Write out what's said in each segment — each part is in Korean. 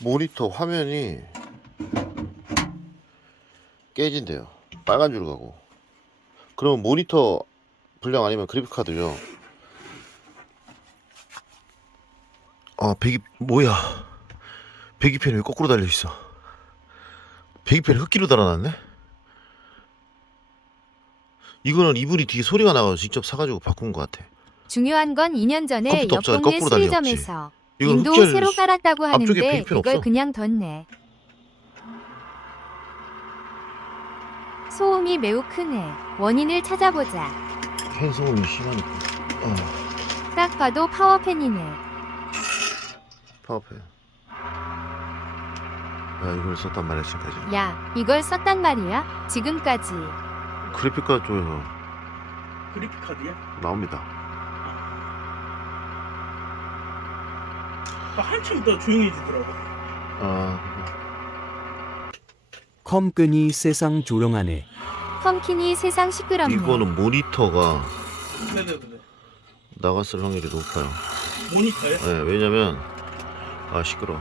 모니터 화면이 깨진대요. 빨간 줄 가고. 그러면 모니터 불량 아니면 그래픽 카드요. 아, 배기 뭐야? 배기펜이 왜 거꾸로 달려 있어? 배기펜이 흙기로 달아놨네? 이거는 이분이 뒤에 소리가 나가서 직접 사가지고 바꾼 것 같아. 중요한 건 2년 전에 컴퓨터 없잖아. 옆 동네 거꾸로 달려 수리점에서 이건 인도 흑기를 새로 깔았다고 앞쪽에 하는데 이걸 없어. 그냥 뒀네. 소음이 매우 크네. 원인을 찾아보자. 캔소음이 심하니까. 어, 딱 봐도 파워팬이네. 파워펜. 야, 이걸 썼단 말이야, 지금까지. 야, 이걸 썼단 말이야? 지금까지. 그래픽 카드 쪽에서 그래픽 카드야? 나옵니다. 한참 더 조용해지더라고. 아, 컴 끈이 세상 조롱하네. 펌킨이 세상 시끄럽네. 이거는 모니터가 네네네. 나갔을 확률이 높아요. 모니터에? 네, 왜냐면 아 시끄러.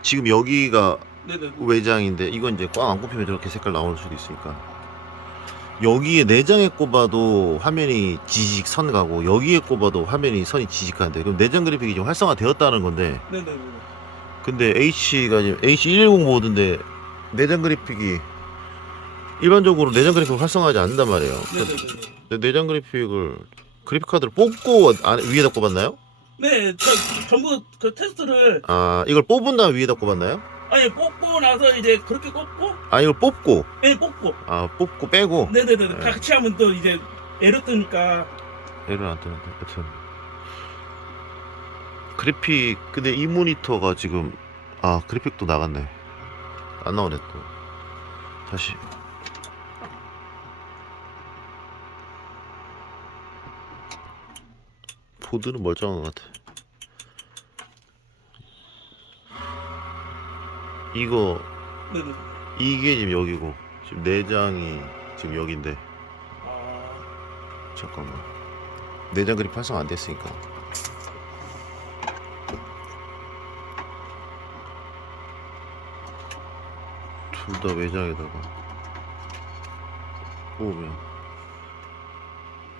지금 여기가 네네네. 외장인데 이건 이제 꽉 안 꼽히면 저렇게 색깔 나올 수도 있으니까 여기에 내장에 꼽아도 화면이 지직 선 가고 여기에 꼽아도 화면이 선이 지직한데 그럼 내장 그래픽이 지금 활성화되었다는 건데 네네네. 근데 H가 지금 H110 모드인데 내장 그래픽이 일반적으로 내장 그래픽을 활성화하지 않는단 말이에요. 네네네. 근데 내장 그래픽을 그래픽 카드를 뽑고 안에 위에다 꼽았나요? 네, 저 전부 그 테스트를 아 이걸 뽑은 다음 위에다 꼽았나요? 아니 뽑고 나서 이제 그렇게 꼽고, 아 이걸 뽑고? 네 뽑고, 아 뽑고 빼고? 네네네. 네. 같이 하면 또 이제 에러 뜨니까. 애를 안 뜨는데 여튼. 그래픽 근데 이 모니터가 지금 아 그래픽도 나갔네. 안 나오네 또. 다시. 보드는 멀쩡한 것 같아 이거 네네. 이게 지금 여기고 지금 내장이 지금 여기인데 아, 잠깐만 내장 그립 활성 안 됐으니까 둘 다 외장에다가 뽑으면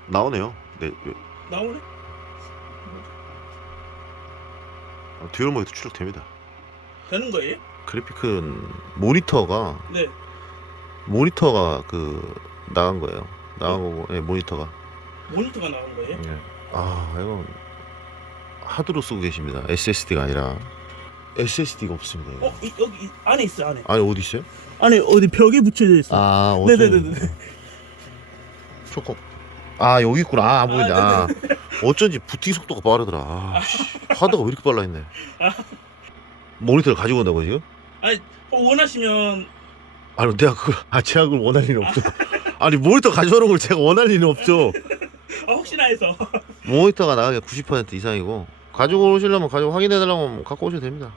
나오네요 네, 네. 나오네? 아, 듀얼모드도 출력됩니다 되는 거예요? 그래픽은 모니터가 네. 모니터가 그 나간 거예요 나간 거고 네, 모니터가 모니터가 나온 거예요? 예. 아, 이건 하드로 쓰고 계십니다. SSD가 아니라 SSD가 없습니다. 어, 이, 여기 이- 안에 있어, 안에. 아니 어디 있어요? 안에 어디 벽에 붙여져 있어. 아, 네네네네. 조금. 아 여기 있구나. 아, 보이네. 아, 아, 어쩐지 부팅 속도가 빠르더라. 아, 씨, 하드가 왜 이렇게 빨라 했네. 아. 모니터를 가지고 온다고 지금? 아니, 어, 원하시면 아니 내가 그걸 아 제가 그걸 원할 리는 없죠. 아니 모니터 가져오는 걸 제가 원할 리는 없죠. 아, 혹시나 해서. 모니터가 나가게 90% 이상이고 가지고 오시려면 가지고 확인해 달라고 갖고 오셔도 됩니다.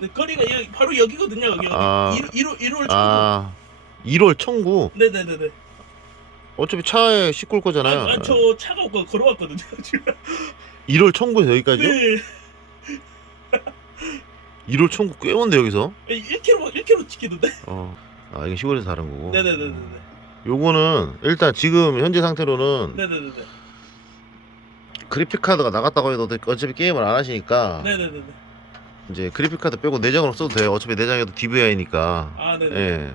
네, 거리가 여기, 바로 여기거든요, 여기. 아. 1호, 1호, 1월 청구. 아 1월 청구 네네네네. 어차피 차에 싣고 올 거잖아요. 아, 아, 저 차가 없고 걸어왔거든요, 지금. 1월 청구에서 여기까지요? 네. 1월 청구 꽤 먼데 여기서. 1km, 1km 찍히던데? 어. 아 이게 시골에서 다른 거고. 네네네네. 요거는 일단 지금 현재 상태로는 네네네네. 그래픽 카드가 나갔다고 해도 어차피 게임을 안 하시니까 네네네네. 이제 그래픽 카드 빼고 내장으로 써도 돼요. 어차피 내장에도 DVI니까. 아, 네네. 예.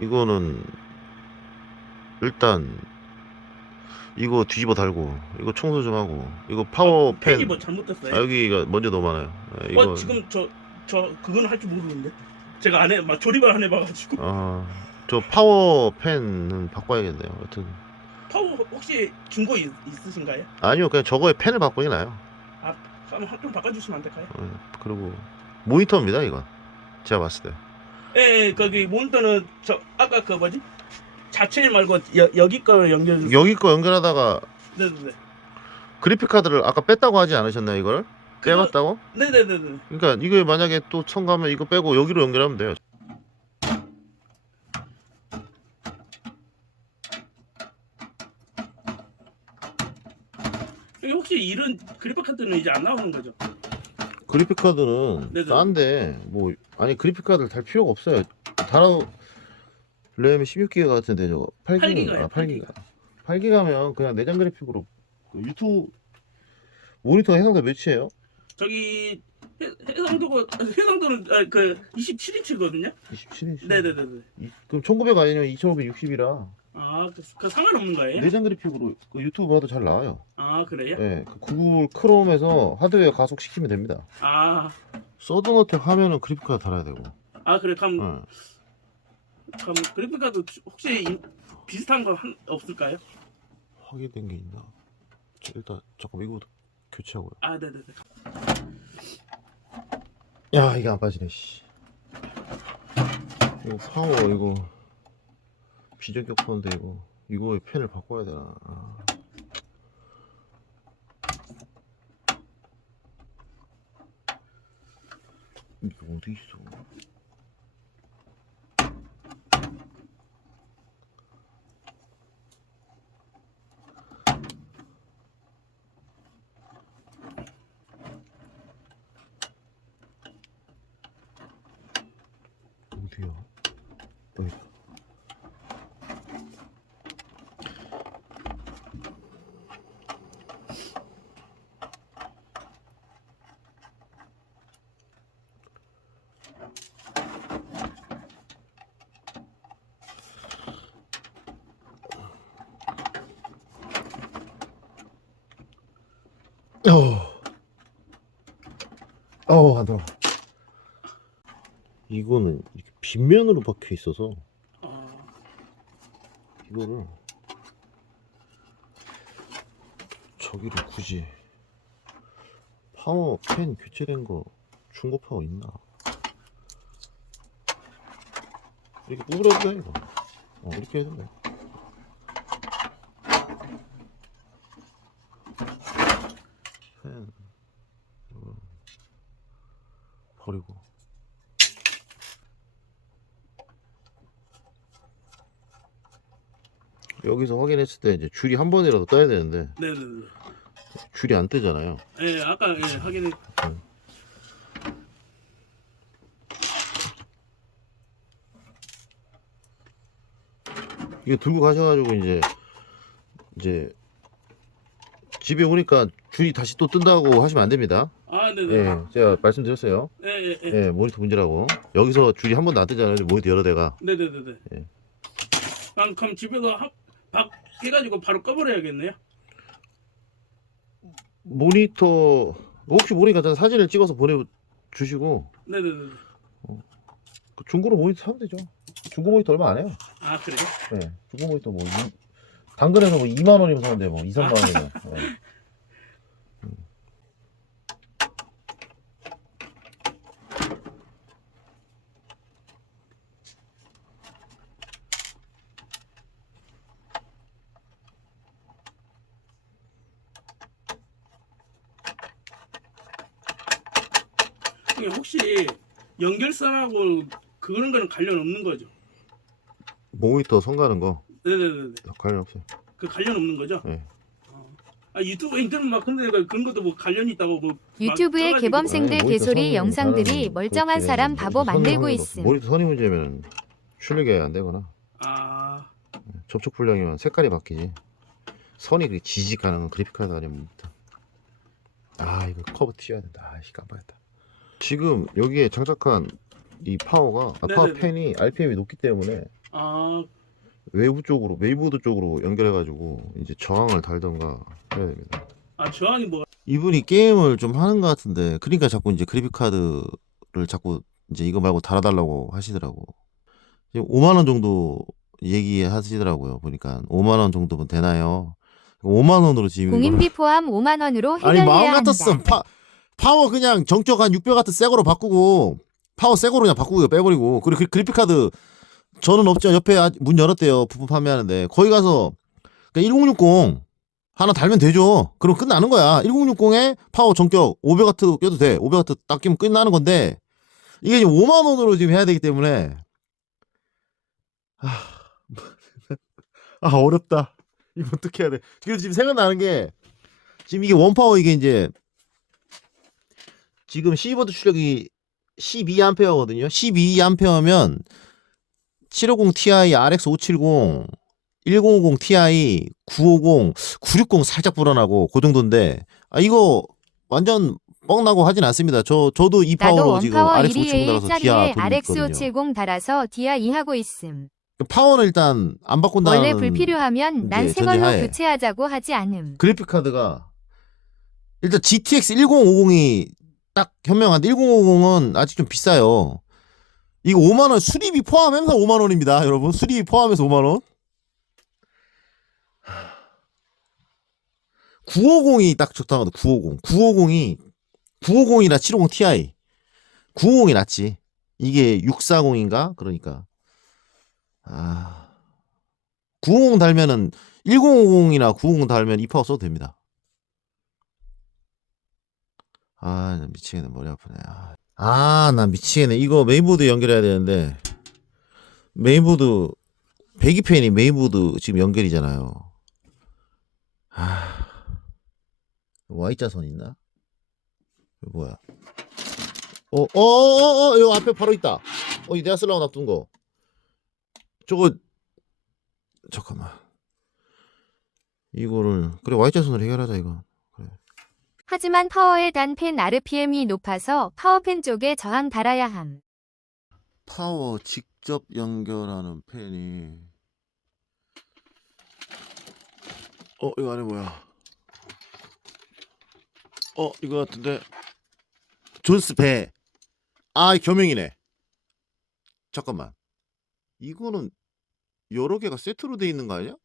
이거는 일단 이거 뒤집어 달고 이거 청소 좀 하고 이거 파워펜 팩이 뭐 잘못됐어요? 아, 여기가 먼저 너무 많아요. 예, 이거 어, 지금 저, 저, 그건 할 줄 모르는데? 제가 안 해, 막 조립을 안 해봐가지고. 아, 저 파워펜은 바꿔야겠네요. 여튼 파워 혹시 중고 있, 있으신가요? 아니요, 그냥 저거에 펜을 바꾸는 게 나아요. 아, 한번 좀 바꿔주시면 안 될까요? 어, 그리고 모니터입니다, 이건. 제가 봤을 때. 예, 예, 거기 모니터는 저 아까 그 뭐지? 자체 말고 여, 여기 거 연결. 여기 거 연결하다가 네네네. 그래픽 카드를 아까 뺐다고 하지 않으셨나요, 이걸? 그거- 빼봤다고? 네네네네. 그러니까 이거 만약에 또 첨가하면 이거 빼고 여기로 연결하면 돼요. 혹시 이런 그래픽 카드는 이제 안 나오는 거죠? 그래픽 카드는 네네. 싼데 뭐 아니 그래픽 카드를 달 필요가 없어요. 단어 램 16기가 같은데 저거 8기가 기가예요, 아, 8기가 8기가 면 그냥 내장 그래픽으로 그 유튜브 모니터 해상도 몇이에요? 저기 해, 해상도가 해상도는 아, 그 27인치거든요. 27인치. 네네네네. 그럼 1900 아니면 2560이라 아, 그, 그 상관없는 거예요? 내장 그래픽으로 그 유튜브 봐도 잘 나와요. 아 그래요? 예, 그 구글 크롬에서 하드웨어 가속시키면 됩니다. 아, 서든어택 화면은 그래픽 카드 달아야 되고. 아 그래 그럼 어. 그럼 그래픽 카드 혹시 이- 비슷한 거 한, 없을까요? 확인된 게 있나? 자, 일단 잠깐 이거 교체하고요. 아, 네 네 네. 야 이게 안 빠지네 씨 이거 파워 이거 비전격 파인데 이거 이거에 펜을 바꿔야 되나 아. 이게 어디 있어 어디야 여기다 어. 어, 안 들어. 이거는 이렇게 빗면으로 박혀 있어서 아, 이거를 저기를 굳이 파워 펜 교체된 거 중고 파워 있나? 이렇게 구부려도 돼 이거. 어, 이렇게 해도 돼. 펜 이거 버리고. 여기서 확인했을 때 이제 줄이 한 번이라도 떠야 되는데 네네네. 줄이 안 뜨잖아요. 예, 아까 예, 확인해. 이거 들고 가셔가지고 이제 이제 집에 오니까 줄이 다시 또 뜬다고 하시면 안 됩니다. 아, 네네. 예, 제가 말씀드렸어요. 예, 예, 예. 예, 모니터 문제라고. 여기서 줄이 한 번도 안 뜨잖아요. 모니터 여러 대가. 네네네네. 예. 그럼, 그럼 집에서 한, 박 해가지고 바로 꺼버려야겠네요. 모니터 혹시 모르니까 저는 사진을 찍어서 보내 주시고 네네네. 그 중고로 모니터 사면 되죠. 중고 모니터 얼마 안 해요. 아, 그래요? 예, 중고 모니터 뭐 이, 당근에서 뭐 2만 원이면 사는데 뭐 2, 3만 원이면. 예. 이게 혹시 연결선하고 그런 거는 관련 없는 거죠? 모니터 선 가는 거 네네네. 관련 없어요. 그 관련 없는 거죠? 네. 아 유튜브 인터넷 막 근데 그- 그런 것도 뭐 관련이 있다고 뭐 유튜브의 써가지고. 개범생들 개소리 선이 영상들이 멀쩡한 그렇게 사람 바보 선이 만들고 거. 있음. 모니터 선이 문제면 출력이 안 되거나 아 접촉 불량이면 색깔이 바뀌지. 선이 그렇게 지직하는 건 그래픽 카드 아니면 못다. 아 이거 커버 튀어야 된다. 아씨 깜빡했다. 지금 여기에 장착한 이 파워가 아, 파워 네네네. 펜이 RPM이 높기 때문에 아, 외부 쪽으로 메인보드 쪽으로 연결해가지고 이제 저항을 달던가 해야 됩니다. 아 저항이 뭐 이분이 게임을 좀 하는 것 같은데 그러니까 자꾸 이제 그래픽 카드를 자꾸 이제 이거 말고 달아달라고 하시더라고. 지금 5만 원 정도 얘기하시더라고요. 보니까 5만 원 정도면 되나요? 5만 원으로 지금 공인비 포함 5만 원으로 아니 마음 해결해야 한다. 같았어. 파, 파워 그냥 정적 한 600 같은 새 거로 바꾸고 파워 새 거로 그냥 바꾸고 빼버리고 그리고 그 그래픽 카드 저는 없죠. 옆에 아- 문 열었대요. 부품 판매하는데 거기 가서 그러니까 1060 하나 달면 되죠. 그럼 끝나는 거야. 1060에 파워 정격 500와트 껴도 돼. 500와트 딱 끼면 끝나는 건데 이게 지금 5만 원으로 지금 해야 되기 때문에 아, 아 어렵다. 이거 어떻게 해야 돼? 그래서 지금 생각나는 게 지금 이게 원파워 이게 이제 지금 12V 출력이 12A거든요. 12A면 750 Ti, RX 570, 1050 Ti, 950, 960 살짝 불어나고 그 정도인데 아 이거 완전 뻥나고 하진 않습니다. 저 저도 이 파워로 지금 RX 570 달아서 디아 121짜리에 돌리고 RX 있거든요. 570 달아서 디아 2하고 있음. 파워는 일단 안 바꾼다는 원래 불필요하면 난 새 걸로 전제하에. 교체하자고 하지 않음. 그래픽 카드가 일단 GTX 1050이 딱 현명한데 1050은 아직 좀 비싸요. 이거 5만 원 수리비 포함해서 5만 원입니다, 여러분. 수리비 포함해서 5만 원. 950이 딱 적당하다. 950. 950이 950이나 750 Ti. 950이 낫지. 이게 640인가? 그러니까. 아. 950 달면은 1050이나 950 달면 이 파워 써도 됩니다. 아, 나 미치겠네. 머리 아프네. 아, 아, 나 미치겠네. 이거 메인보드 연결해야 되는데 메인보드 배기팬이 메인보드 지금 연결이잖아요. 아, Y자선 있나? 뭐야? 어, 어, 어, 어, 어, 요 앞에 바로 있다. 어, 이 내가 쓰려고 놔둔 거. 저거 잠깐만. 이거를 그래 Y자선으로 해결하자 이거. 하지만 파워의 단팬 RPM이 높아서 파워팬 쪽에 저항 달아야 함. 파워 직접 연결하는 팬이. 어 이거 안에 뭐야? 어 이거 같은데. 존스 배아 겸용이네. 잠깐만. 이거는 여러 개가 세트로 돼 있는 거 아니야?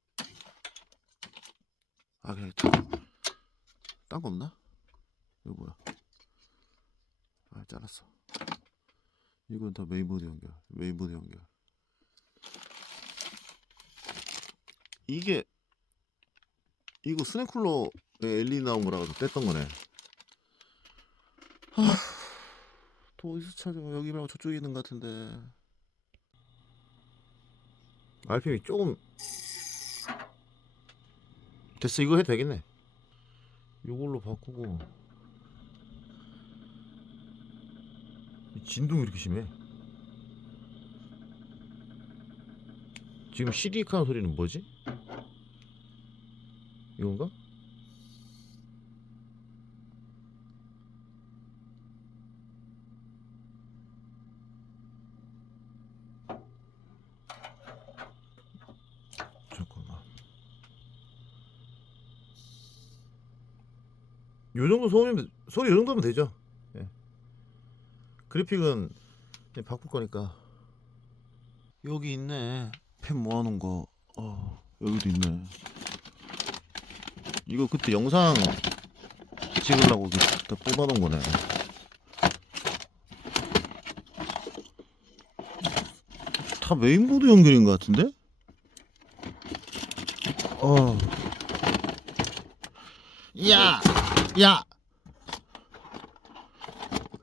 아 그래. 딴거 없나? 이거 뭐야 아 잘랐어 이건 다 메인보드 연결. 메인보드 연결. 이게 이거 스낵쿨러에 LED 나온 거라 가지고 뗐던 거네. 아, 또 어디서 찾아? 여기 말고 저쪽에 있는 것 같은데. RPM이 조금 됐어. 이거 해도 되겠네. 이걸로 바꾸고. 진동이 이렇게 심해. 지금 시리카는 소리는 뭐지? 이건가? 요 정도 소리면 소리 요 정도면 되죠. 예. 그래픽은 그냥 바꿀 거니까 여기 있네 펜 모아놓은 거 어, 여기도 있네 이거 그때 영상 찍으려고 그때 뽑아놓은 거네 다 메인보드 연결인 것 같은데? 어. 야! 야!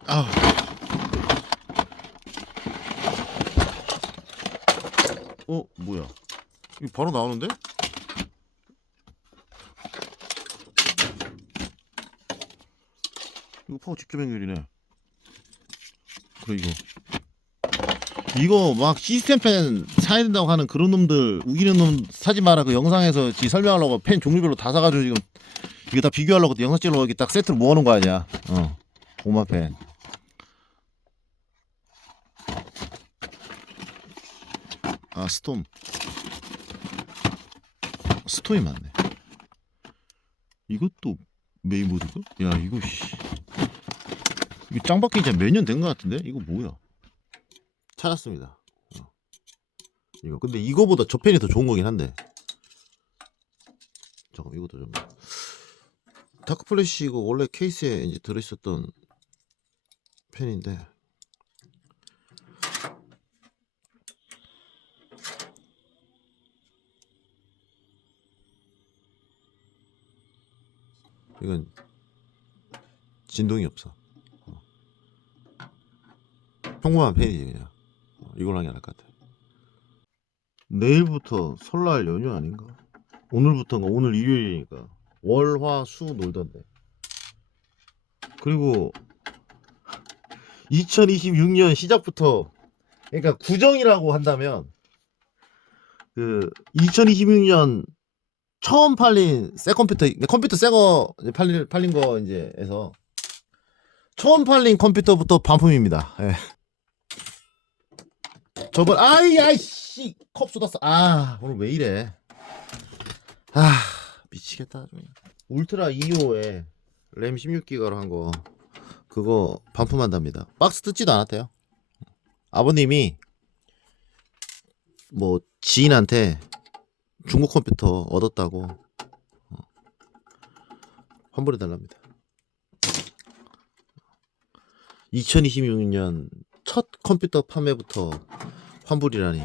아. 어 뭐야 이거 바로 나오는데? 이거 파워 직접 연결이네. 그래 이거. 이거 막 시스템 펜 사야 된다고 하는 그런 놈들 우기는 놈 사지 마라. 그 영상에서 지 설명하려고 펜 종류별로 다 사가지고 지금 이거 다 비교하려고 영상 찍으려고 이렇게 딱 세트로 모아놓은 거 아니야. 어. 오마 펜 아 스톰 스톰이 맞네. 이것도 메인보드가? 야 이거 씨. 이거 짱 바뀐 지몇년 된 것 같은데? 이거 뭐야? 찾았습니다. 어. 이거. 근데 이거보다 저 펜이 더 좋은 거긴 한데. 잠깐 이것도 좀. 다크 플래시 이거 원래 케이스에 이제 들어있었던 펜인데 이건 진동이 없어. 어. 평범한 펜이지 그냥. 어, 이걸로 하는 게 나을 것 같아. 내일부터 설날 연휴 아닌가? 오늘부터가 오늘 일요일이니까 월 화 수 놀던데. 그리고 2026년 시작부터 그러니까 구정이라고 한다면 그 2026년 처음 팔린 새 컴퓨터 컴퓨터 새거 팔린 팔린 거 이제에서 처음 팔린 컴퓨터부터 반품입니다. 예. 저번 아이 아이씨 컵 쏟았어. 아 오늘 왜 이래? 아 미치겠다. 울트라 2호에 램 16기가로 한 거 그거 반품한답니다. 박스 뜯지도 않았대요. 아버님이 뭐 지인한테 중국 컴퓨터 얻었다고 어, 환불해 달랍니다. 2026년 첫 컴퓨터 판매부터 환불이라니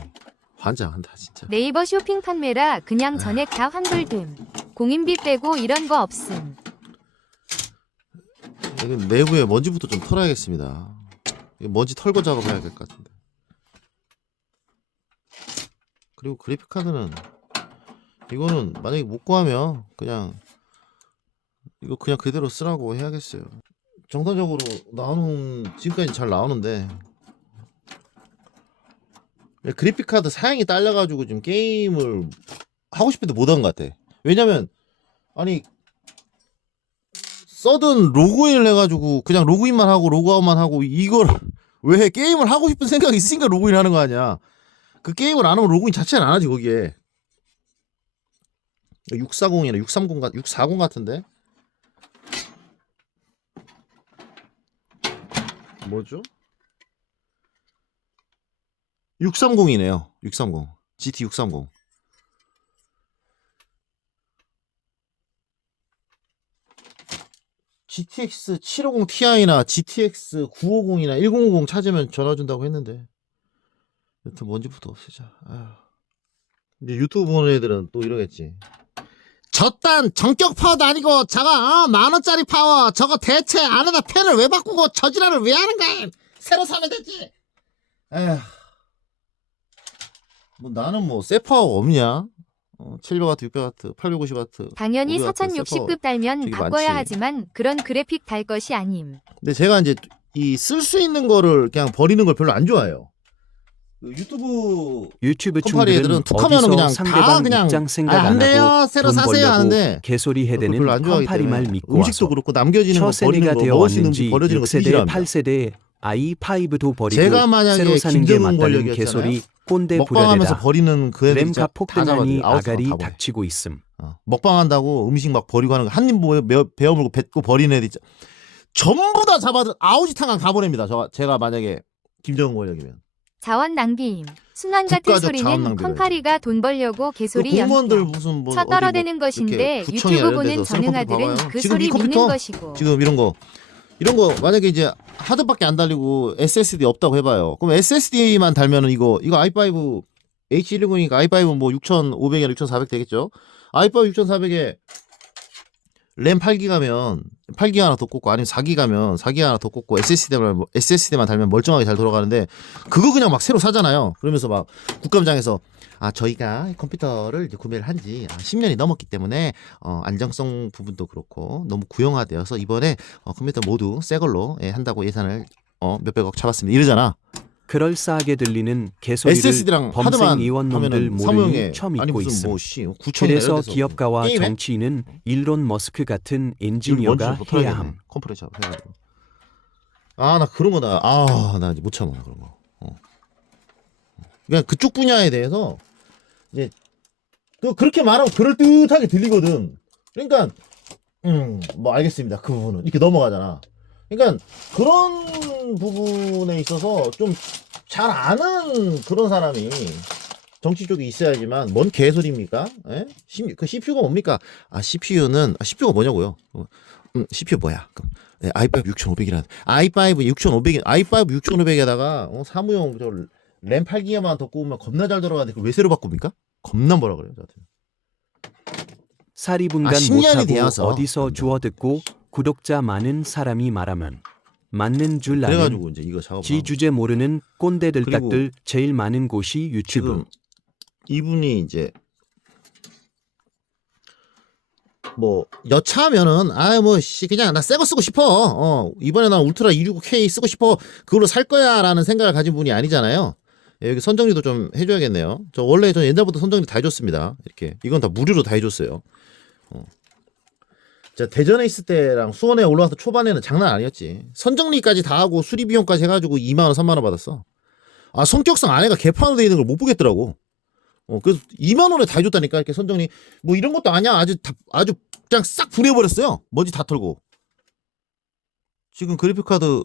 환장한다 진짜. 네이버 쇼핑 판매라 그냥 전액 다 환불됨. 공인비 빼고 이런 거 없음. 이거 내부에 먼지부터 좀 털어야겠습니다. 먼지 털고 작업해야 될 것 같은데. 그리고 그래픽 카드는 이거는 만약에 못 구하면 그냥 이거 그냥 그대로 쓰라고 해야겠어요. 정상적으로 나오는 지금까지 잘 나오는데 그래픽 카드 사양이 딸려가지고 지금 게임을 하고 싶은데 못한 것 같아. 왜냐면 아니 써든 로그인을 해가지고 그냥 로그인만 하고 로그아웃만 하고 이걸 왜 해? 게임을 하고 싶은 생각이 있으니까 로그인 하는 거 아니야. 그 게임을 안 하면 로그인 자체는 안 하지 거기에. 640이나 630 같, 640 같은데. 뭐죠? 630이네요. 630. GT 630. GTX 750 Ti나 GTX 950이나 1050 찾으면 전화 준다고 했는데 여튼 먼지부터 없애자. 아휴. 이제 유튜브 보는 애들은 또 이러겠지. 저딴 전격 파워도 아니고 저거 어, 만 원짜리 파워 저거 대체 안에다 펜을 왜 바꾸고 저지랄을 왜 하는 거야? 새로 사면 되지. 에휴. 뭐 나는 뭐새 파워 없냐? 어, 700W, 600W, 850W. 당연히 500W 4060급 달면 바꿔야 많지. 하지만 그런 그래픽 달 것이 아님. 근데 제가 이제 이 쓸 수 있는 거를 그냥 버리는 걸 별로 안 좋아해요. 그 유튜브 유튜브 충들은 애들은 툭 하면은 어디서 그냥 다 그냥 입장 생각 아, 안안 돼요. 새로 돈 사세요 벌려고 하는데 개소리 해대는 별로 안 좋아하기 컴파리 말 때문에 믿고 음식도 그렇고 남겨지는 거 처세대가 거 되어 왔는지 거 버려지는 거 6세대, 뒤지랍니다. 8세대 i5도 버리고 제가 만약에 새로 사는 게 김정은 맞다는 권력이었잖아요. 개소리 꼰대 먹방하면서 부려대다 버리는 그 애들 진짜 램카 다 폭등하니 아가리 다 버려. 닥치고 있음. 어, 먹방한다고 음식 막 버리고 하는 거 한입 베어 물고 뱉고 버리는 애들 진짜 전부 다 잡아들 아우지탕한 가보냅니다. 저 제가 만약에 김정은 권력이면 자원 낭비임. 순환 같은 국가적 자원 소리는 컴파리가 돈 벌려고 그 개소리 공무원들. 무슨 뭐쳐 어디 떨어대는 뭐 것인데 이렇게 구청이나 유튜브 이런 보는 데서 봐봐요. 그 지금 이 소리 믿는 컴퓨터 것이고. 지금 이런 거 이런 거 만약에 이제 하드밖에 안 달리고 SSD 없다고 해봐요. 그럼 SSD만 달면은 이거 이거 i5 H110이니까 i5 뭐 6,500이나 6,400 되겠죠? i5 6,400에 램 8기가면 8기가 하나 더 꽂고 아니면 4기가면 4기가 하나 더 꽂고 SSD만 SSD만 달면 멀쩡하게 잘 돌아가는데 그거 그냥 막 새로 사잖아요. 그러면서 막 국감장에서 아 저희가 컴퓨터를 구매를 한지 아, 10년이 넘었기 때문에 어, 안정성 부분도 그렇고 너무 구형화되어서 이번에 어, 컴퓨터 모두 새 걸로 예, 한다고 예산을 어, 몇백억 잡았습니다. 이러잖아. 그럴싸하게 들리는 개소리를 SSD랑 하드만 범생 하면은 모르니 사무용에 처음 아니 믿고 무슨 있음. 뭐씨 9천 그래서 기업가와? 정치인은 일론 머스크 같은 엔지니어가 해야 함. 컴프레셔 해가지고. 아나 그런 거다. 아나 이제 못 참아 그런 거. 어. 그냥 그쪽 분야에 대해서 이제 또 그렇게 말하면 그럴 듯하게 들리거든. 그러니까 음뭐 알겠습니다. 그 부분은 이렇게 넘어가잖아. 그러니까 그런 부분에 있어서 좀 잘 아는 그런 사람이 정치 쪽에 있어야지만 뭔 개소리입니까? 예? 심- 그 CPU가 뭡니까? 아 CPU는 아, CPU가 뭐냐고요? 어, 음, CPU 뭐야? 그럼 네, i5 6500이라는 i5 6500이 i5 6500에다가 어, 사무용 저램 8기가만 더 꼽으면 겁나 잘 돌아가는데 그걸 왜 새로 바꿉니까? 겁나 뭐라 그래요, 저한테. 사리분간 아, 10년이 못하고 되어서. 어디서 주워 듣고 구독자 많은 사람이 말하면 맞는 줄 아는 그래가지고 이제 이거 작업. 지 주제 모르는 꼰대들딱들 그리고 제일 많은 곳이 유튜브. 지금 이분이 이제 뭐 여차하면은 아뭐씨 그냥 나 새 거 쓰고 싶어. 어 이번에 난 울트라 269K 쓰고 싶어. 그걸로 살 거야라는 생각을 가진 분이 아니잖아요. 예, 여기 선정리도 좀 해줘야겠네요. 저 원래 저 옛날부터 선정리 다 해줬습니다. 이렇게 이건 다 무료로 다 해줬어요. 어. 자 대전에 있을 때랑 수원에 올라와서 초반에는 장난 아니었지. 선정리까지 다 하고 수리 비용까지 해가지고 2만 원, 3만 원 받았어. 아 성격상 아내가 개판으로 돼 있는 걸 못 보겠더라고. 어 그래서 2만 원에 다 해줬다니까 이렇게 선정리 뭐 이런 것도 아니야 아주 다, 아주 그냥 싹 분해버렸어요. 먼지 다 털고. 지금 그래픽 카드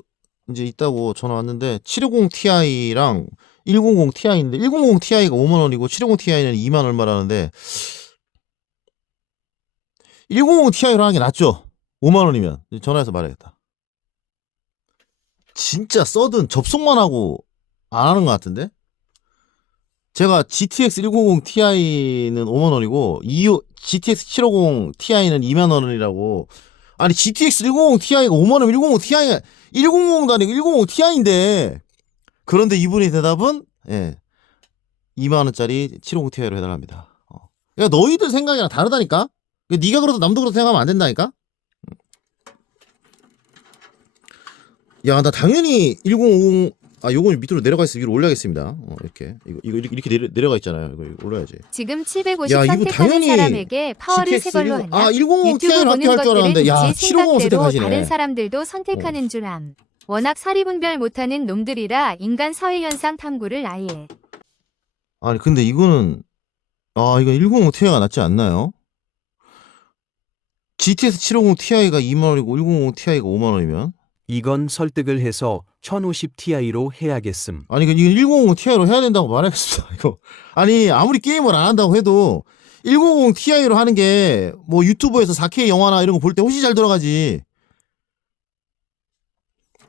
이제 있다고 전화 왔는데 750 Ti랑 100 Ti인데 100 Ti가 5만 원이고 750 Ti는 2만 얼마라는데 100 Ti로 하는 게 낫죠. 5만 원이면 전화해서 말해야겠다. 진짜 써든 접속만 하고 안 하는 것 같은데? 제가 GTX 190 Ti는 5만 원이고 이 GTX 750 Ti는 2만 원이라고 아니 GTX 190 Ti가 5만 원 190 Ti가 100도 아니고 190 Ti인데 그런데 이분의 대답은 예 2만 원짜리 750 Ti로 해달랍니다. 어. 야 너희들 생각이랑 다르다니까. 네가 그래도 남도 그렇다 생각하면 안 된다니까. 야 나 당연히 1050 아, 요건 밑으로 내려가 있어 위로 올려야겠습니다. 어, 이렇게 이거 이거 이렇게, 이렇게 내려, 내려가 있잖아요. 이거, 이거 올려야지. 지금 750 야, 이거 선택하는 당연히 사람에게 파워를 걸로 10 하냐? 아, 150 유튜브 Ti를 보는 할줄 알았는데 야, 지750 생각대로 선택하시네. 어. 다른 사람들도 선택하는 줄함. 워낙 사리분별 못하는 놈들이라 인간 사회 현상 탐구를 아예. 아니 근데 이거는 아 이거 150 Ti가 낫지 않나요? GTS 750 Ti가 2만 원이고 150 Ti가 5만 원이면 이건 설득을 해서 1050 Ti로 해야겠음. 아니 그 이거 150 Ti로 해야 된다고 말하겠습니다. 이거 아니 아무리 게임을 안 한다고 해도 150 Ti로 하는 게 뭐 유튜브에서 4K 영화나 이런 거 볼 때 훨씬 잘 들어가지.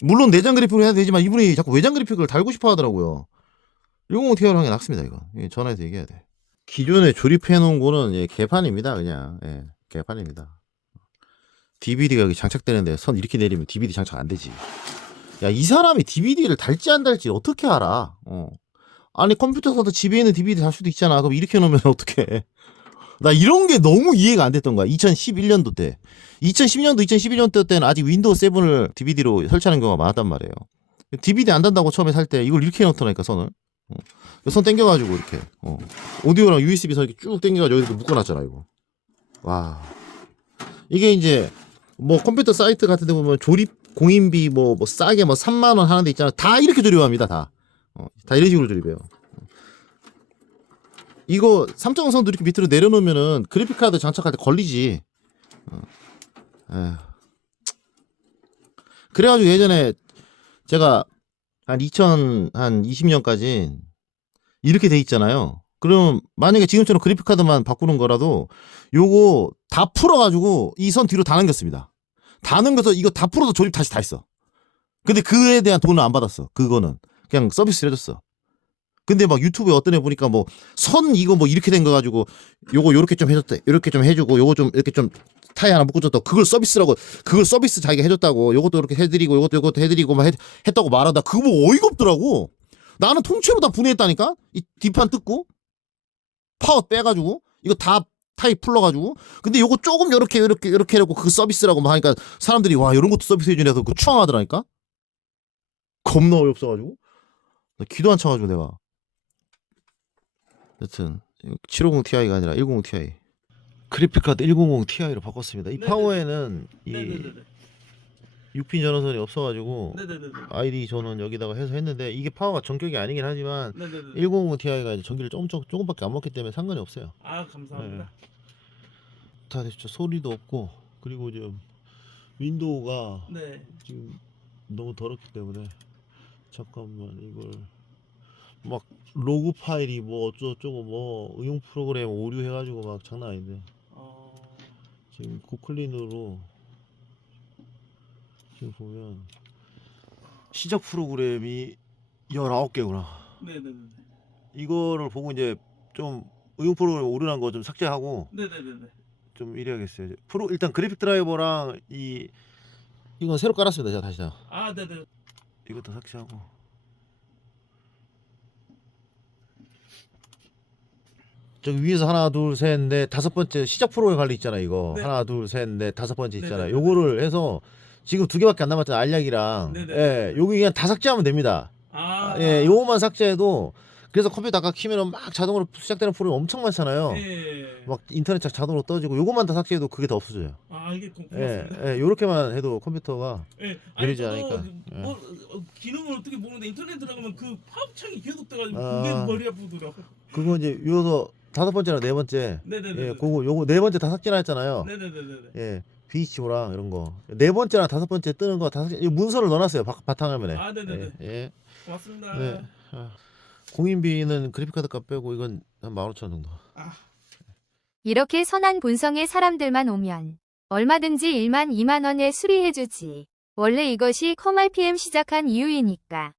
물론 내장 그래픽으로 해야 되지만 이분이 자꾸 외장 그래픽을 달고 싶어 하더라고요. 150 Ti로 하는 게 낫습니다, 이거. 예, 전화해서 얘기해야 돼. 기존에 조립해 놓은 거는 예, 개판입니다, 그냥. 예, 개판입니다. DVD가 여기 장착되는데 선 이렇게 내리면 DVD 장착 안 되지. 야, 이 사람이 DVD를 달지 안 달지 어떻게 알아? 어. 아니, 컴퓨터 사도 집에 있는 DVD 달 수도 있잖아. 그럼 이렇게 놓으면 어떡해. 나 이런 게 너무 이해가 안 됐던 거야. 2011년도 때. 2010년도, 2011년도 때는 아직 윈도우 7을 DVD로 설치하는 경우가 많았단 말이에요. DVD 안 단다고 처음에 살 때 이걸 이렇게 놓더라니까, 선을. 어. 선 땡겨가지고 이렇게. 어. 오디오랑 USB 선 이렇게 쭉 땡겨가지고 여기 이렇게 묶어놨잖아, 이거. 와. 이게 이제 뭐 컴퓨터 사이트 같은 데 보면 조립 공인비 뭐, 뭐 싸게 뭐 3만 원 하는 데 있잖아. 다 이렇게 조립합니다. 다. 어, 다 이런 식으로 조립해요. 이거 3.0 선도 이렇게 밑으로 내려놓으면은 그래픽 카드 장착할 때 걸리지. 어. 그래가지고 예전에 제가 한 2000, 한 20년까지 이렇게 돼 있잖아요. 그럼 만약에 지금처럼 그래픽 카드만 바꾸는 거라도 요거 다 풀어가지고 이 선 뒤로 다 남겼습니다. 다 넘겨서 이거 다 풀어서 조립 다시 다 했어. 근데 그에 대한 돈을 안 받았어. 그거는 그냥 서비스를 해줬어. 근데 막 유튜브에 어떤 애 보니까 뭐 선 이거 뭐 이렇게 된 거 가지고 요거 요렇게 좀 해줬대. 요렇게 좀 해주고 요거 좀 이렇게 좀 타이 하나 묶어줬다. 그걸 서비스라고 그걸 서비스 자기가 해줬다고. 요것도 이렇게 해드리고 요것도 요것도 해드리고 막 했, 했다고 말하다. 그거 뭐 어이가 없더라고. 나는 통째로 다 분해했다니까. 이 뒷판 뜯고 파워 빼가지고 이거 다 타이 풀러가지고. 근데 요거 조금 요렇게 요렇게 요렇게 해놓고 그 서비스라고 막 하니까 사람들이 와 요런 것도 서비스 해주냐서 그 추앙하더라니까? 겁나 어이없어가지고. 나 기도 안 차가지고 내가. 여튼 750 Ti가 아니라 150 Ti 그래픽카드 100 Ti로 바꿨습니다. 이 네네네. 파워에는 이 네네네. 6핀 전원선이 없어가지고 네네네. ID 전원 여기다가 해서 했는데 이게 파워가 전격이 아니긴 하지만 네네네. 100 Ti가 이제 전기를 조금 조금 조금밖에 안 먹기 때문에 상관이 없어요 아 감사합니다. 다 됐죠. 소리도 없고 그리고 지금 윈도우가 네. 지금 너무 더럽기 때문에 잠깐만 이걸 막 로그 파일이 뭐 어쩌고저쩌고 뭐 응용 프로그램 오류 해가지고 막 장난 아닌데 어... 지금 고클린으로 지금 보면 시작 프로그램이 19개구나 네네네. 이거를 보고 이제 좀 응용 프로그램 오류난 거 좀 삭제하고 네네네. 좀 이래야겠어요. 프로 일단 그래픽 드라이버랑 이 이건 새로 깔았습니다. 제가 다시 다 아 네네. 이것도 삭제하고 저기 위에서 하나 둘셋넷 다섯 번째 시작 프로그램 관리 있잖아 이거 네. 하나 둘셋넷 다섯 번째 있잖아 네네네. 요거를 해서 지금 두 개밖에 안 남았잖아 알약이랑 네네. 예 요거 그냥 다 삭제하면 됩니다 아, 예 요거만 삭제해도 그래서 컴퓨터 아까 키면은 막 자동으로 시작되는 프로그램 엄청 많잖아요 예. 막 인터넷 작 자동으로 떠지고 요거만 다 삭제해도 그게 다 없어져요 아 이게 고- 예, 고맙습니다. 예 요렇게만 해도 컴퓨터가 예. 느리지 저도 않으니까. 뭐 어, 기능을 어떻게 보는데 인터넷 들어가면 그 팝창이 계속 떠가지고 아. 그게 머리 아프더라고. 그거 이제 요서 다섯 번째랑 네 번째 네네네. 예 그거 요거 네 번째 다 삭제했잖아요 네네네네. 예 BHO랑 이런 거 네 번째랑 다섯 번째 뜨는 거다 삭제 이 문서를 넣어놨어요 바, 바탕화면에 아 네네네. 예, 예. 고맙습니다. 네. 아, 공인비는 그래픽카드 값 빼고 이건 한 15,000원 정도 아. 이렇게 선한 본성의 사람들만 오면 얼마든지 1만 2만 원에 수리해주지. 원래 이것이 컴 RPM 시작한 이유이니까.